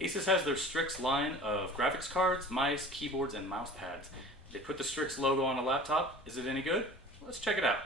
ASUS has their Strix line of graphics cards, mice, keyboards, and mouse pads. They put the Strix logo on a laptop. Is it any good? Let's check it out.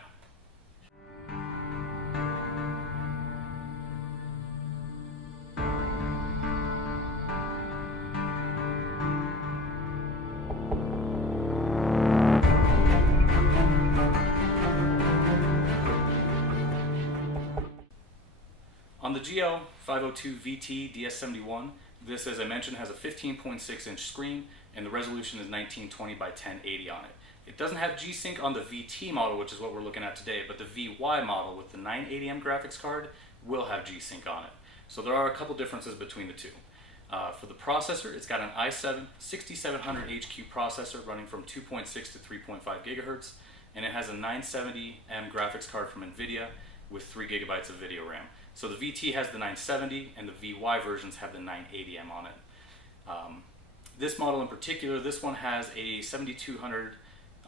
On the GL502VT DS71, this, as I mentioned, has a 15.6 inch screen and the resolution is 1920 by 1080 on it. It doesn't have G-Sync on the VT model, which is what we're looking at today, but the VY model with the 980M graphics card will have G-Sync on it. So there are a couple differences between the two. For the processor, it's got an i7 6700HQ processor running from 2.6 to 3.5 gigahertz, and it has a 970M graphics card from NVIDIA with 3 gigabytes of video RAM. So the VT has the 970 and the VY versions have the 980M on it. This model in particular, this one has a 7200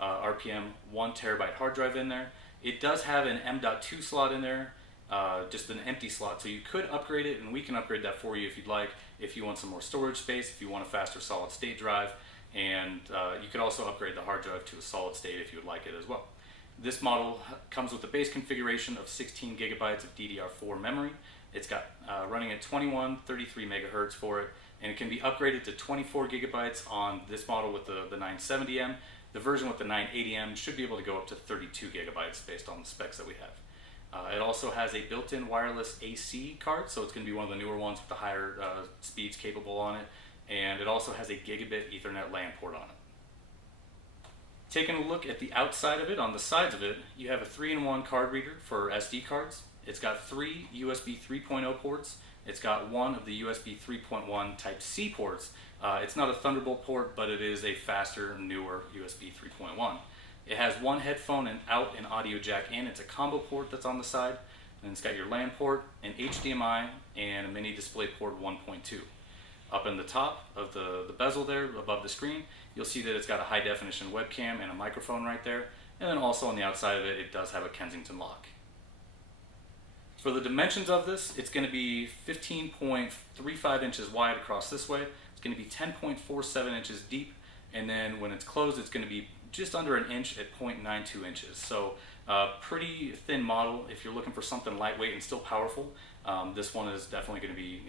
RPM 1 terabyte hard drive in there. It does have an M.2 slot in there, just an empty slot, so you could upgrade it, and we can upgrade that for you if you'd like, if you want some more storage space, if you want a faster solid state drive, and you could also upgrade the hard drive to a solid state if you would like it as well. This model comes with the base configuration of 16 gigabytes of DDR4 memory. It's got running at 2133 megahertz for it, and it can be upgraded to 24 gigabytes on this model with the 970M. The version with the 980M should be able to go up to 32 gigabytes based on the specs that we have. It also has a built-in wireless AC card, so it's going to be one of the newer ones with the higher speeds capable on it, and it also has a gigabit Ethernet LAN port on it. Taking a look at the outside of it, on the sides of it, you have a 3-in-1 card reader for SD cards. It's got 3 USB 3.0 ports. It's got one of the USB 3.1 Type-C ports. It's not a Thunderbolt port, but it is a faster, newer USB 3.1. It has one headphone and out and audio jack in. It's a combo port that's on the side. And it's got your LAN port, an HDMI, and a mini display port 1.2. Up in the top of the bezel there, above the screen, you'll see that it's got a high definition webcam and a microphone right there. And then also on the outside of it, it does have a Kensington lock. For the dimensions of this, it's going to be 15.35 inches wide across this way. It's going to be 10.47 inches deep. And then when it's closed, it's going to be just under an inch at 0.92 inches. So pretty thin model. If you're looking for something lightweight and still powerful, this one is definitely going to be,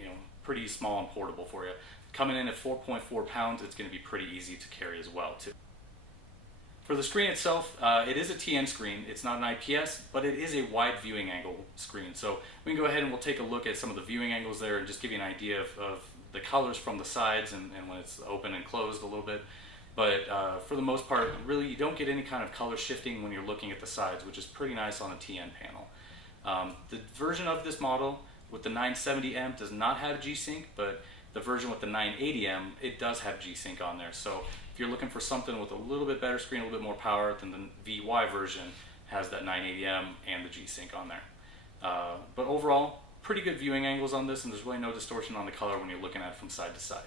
pretty small and portable for you. Coming in at 4.4 pounds, it's going to be pretty easy to carry as well too. For the screen itself, it is a TN screen. It's not an IPS, but it is a wide viewing angle screen. So we can go ahead and we'll take a look at some of the viewing angles there and just give you an idea of the colors from the sides and when it's open and closed a little bit. But for the most part, really you don't get any kind of color shifting when you're looking at the sides, which is pretty nice on a TN panel. The version of this model with the 970M does not have G-Sync, but the version with the 980M, it does have G-Sync on there. So if you're looking for something with a little bit better screen, a little bit more power, then the VY version has that 980M and the G-Sync on there. But overall, pretty good viewing angles on this, and there's really no distortion on the color when you're looking at it from side to side.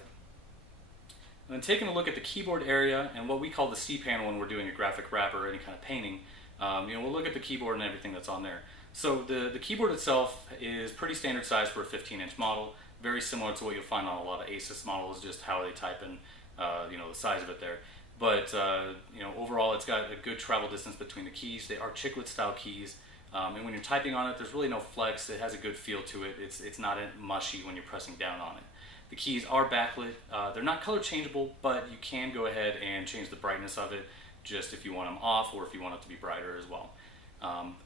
And then taking a look at the keyboard area and what we call the C panel when we're doing a graphic wrap or any kind of painting, we'll look at the keyboard and everything that's on there. So the keyboard itself is pretty standard size for a 15-inch model, very similar to what you'll find on a lot of ASUS models, just how they type in, the size of it there. But overall, it's got a good travel distance between the keys. They are chiclet style keys, and when you're typing on it, there's really no flex. It has a good feel to it. It's not mushy when you're pressing down on it. The keys are backlit. They're not color changeable, but you can go ahead and change the brightness of it, just if you want them off or if you want it to be brighter as well.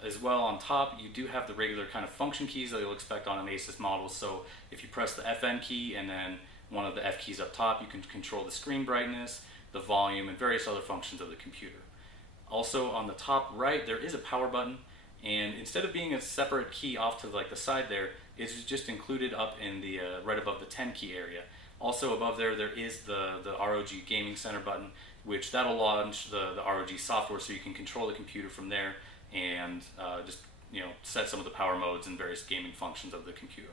As well on top, you do have the regular kind of function keys that you'll expect on an ASUS model. So if you press the FN key and then one of the F keys up top, you can control the screen brightness, the volume, and various other functions of the computer. Also on the top right, there is a power button, and instead of being a separate key off to the side there, it's just included up in the right above the 10 key area. Also above there is the ROG Gaming Center button, which that'll launch the ROG software so you can control the computer from there and just set some of the power modes and various gaming functions of the computer.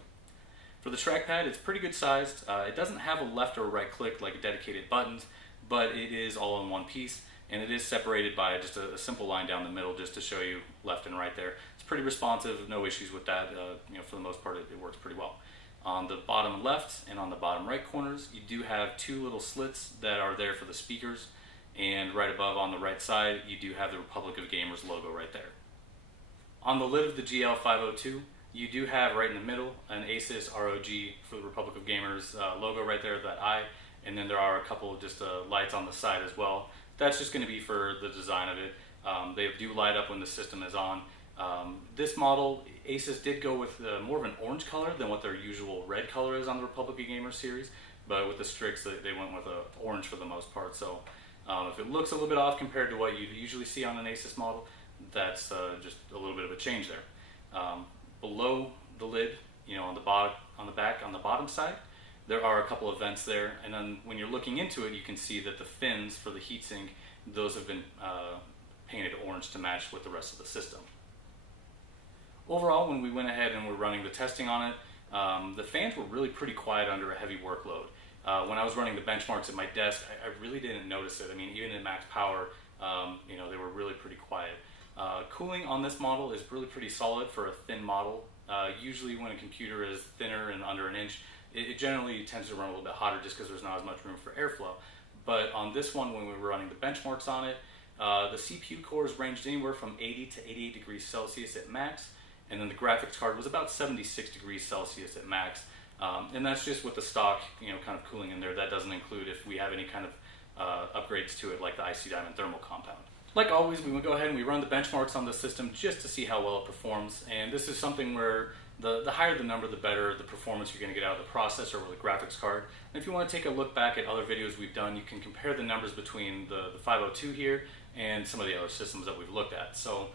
For the trackpad, it's pretty good sized. It doesn't have a left or right click like dedicated buttons, but it is all in one piece, and it is separated by just a simple line down the middle just to show you left and right there. It's pretty responsive, no issues with that. For the most part, it works pretty well. On the bottom left and on the bottom right corners, you do have two little slits that are there for the speakers, and right above on the right side, you do have the Republic of Gamers logo right there. On the lid of the GL502, you do have right in the middle an ASUS ROG for the Republic of Gamers logo right there, that eye, and then there are a couple of just lights on the side as well. That's just going to be for the design of it. They do light up when the system is on. This model, ASUS did go with more of an orange color than what their usual red color is on the Republic of Gamers series, but with the Strix they went with orange for the most part. So if it looks a little bit off compared to what you usually see on an ASUS model, that's just a little bit of a change there. Below the lid, on the bottom side, there are a couple of vents there, and then when you're looking into it, you can see that the fins for the heatsink, those have been painted orange to match with the rest of the system. Overall, when we went ahead and were running the testing on it, the fans were really pretty quiet under a heavy workload. When I was running the benchmarks at my desk, I really didn't notice it. I mean, even at max power, they were really pretty quiet. Cooling on this model is really pretty solid for a thin model. Usually when a computer is thinner and under an inch, it generally tends to run a little bit hotter just because there's not as much room for airflow. But on this one, when we were running the benchmarks on it, the CPU cores ranged anywhere from 80 to 88 degrees Celsius at max, and then the graphics card was about 76 degrees Celsius at max. And that's just with the stock, kind of cooling in there. That doesn't include if we have any kind of upgrades to it, like the IC Diamond thermal compound. Like always, we would go ahead and we run the benchmarks on the system just to see how well it performs. And this is something where the higher the number, the better the performance you're going to get out of the processor or the graphics card. And if you want to take a look back at other videos we've done, you can compare the numbers between the 502 here and some of the other systems that we've looked at. So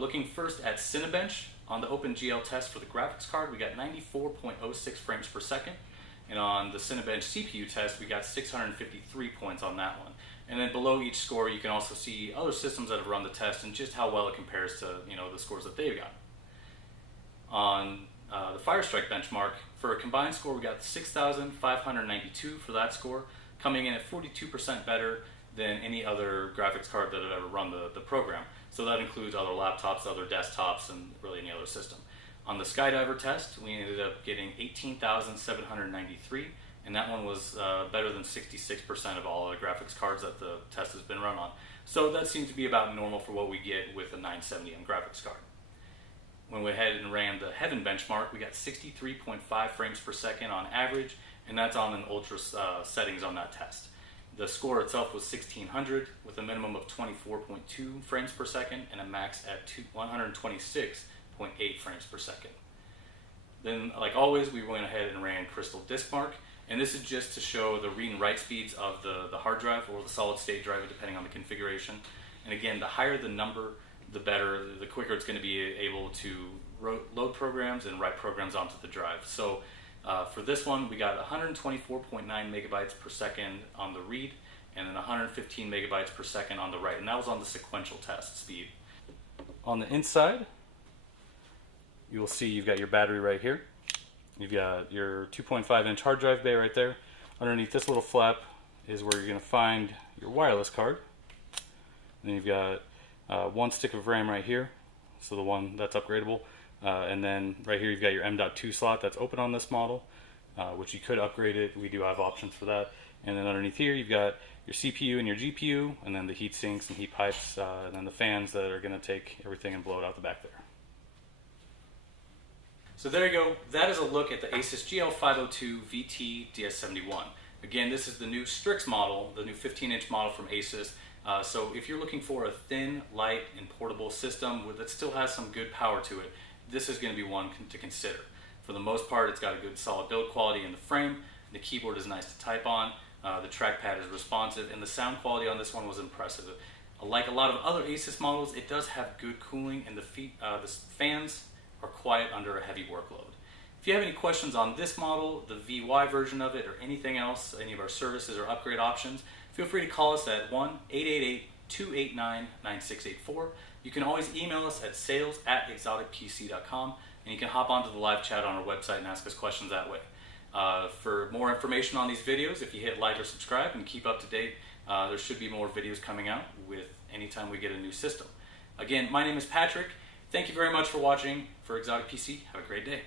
looking first at Cinebench, on the OpenGL test for the graphics card, we got 94.06 frames per second. And on the Cinebench CPU test, we got 653 points on that one. And then below each score, you can also see other systems that have run the test and just how well it compares to the scores that they've got. On the Firestrike benchmark, for a combined score, we got 6,592 for that score, coming in at 42% better than any other graphics card that had ever run the program. So that includes other laptops, other desktops, and really any other system. On the Skydiver test, we ended up getting 18,793, and that one was better than 66% of all the graphics cards that the test has been run on. So that seems to be about normal for what we get with a 970M graphics card. When we went ahead and ran the Heaven benchmark, we got 63.5 frames per second on average, and that's on an ultra settings on that test. The score itself was 1600 with a minimum of 24.2 frames per second and a max at 126.8 frames per second. Then, like always, we went ahead and ran Crystal Diskmark, and this is just to show the read and write speeds of the hard drive or the solid state drive, depending on the configuration. And again, the higher the number, the better, the quicker it's going to be able to load programs and write programs onto the drive. So for this one, we got 124.9 megabytes per second on the read, and then 115 megabytes per second on the write, and that was on the sequential test speed. On the inside, you will see you've got your battery right here. You've got your 2.5-inch hard drive bay right there. Underneath this little flap is where you're going to find your wireless card. Then you've got one stick of RAM right here, so the one that's upgradable. And then right here you've got your M.2 slot that's open on this model, which you could upgrade it. We do have options for that. And then underneath here you've got your CPU and your GPU, and then the heat sinks and heat pipes, and then the fans that are going to take everything and blow it out the back there. So there you go. That is a look at the ASUS GL502VT DS71. Again, this is the new Strix model, the new 15-inch model from ASUS. So if you're looking for a thin, light, and portable system that still has some good power to it, this is going to be one to consider. For the most part, it's got a good solid build quality in the frame. The keyboard is nice to type on. The trackpad is responsive, and the sound quality on this one was impressive. Like a lot of other ASUS models, it does have good cooling, and the fans are quiet under a heavy workload. If you have any questions on this model, the VY version of it, or anything else, any of our services or upgrade options, feel free to call us at 1-888-289-9684. You can always email us at sales@exoticpc.com, and you can hop onto the live chat on our website and ask us questions that way. For more information on these videos, if you hit like or subscribe and keep up to date, there should be more videos coming out with anytime we get a new system. Again, my name is Patrick. Thank you very much for watching. For Exotic PC, have a great day.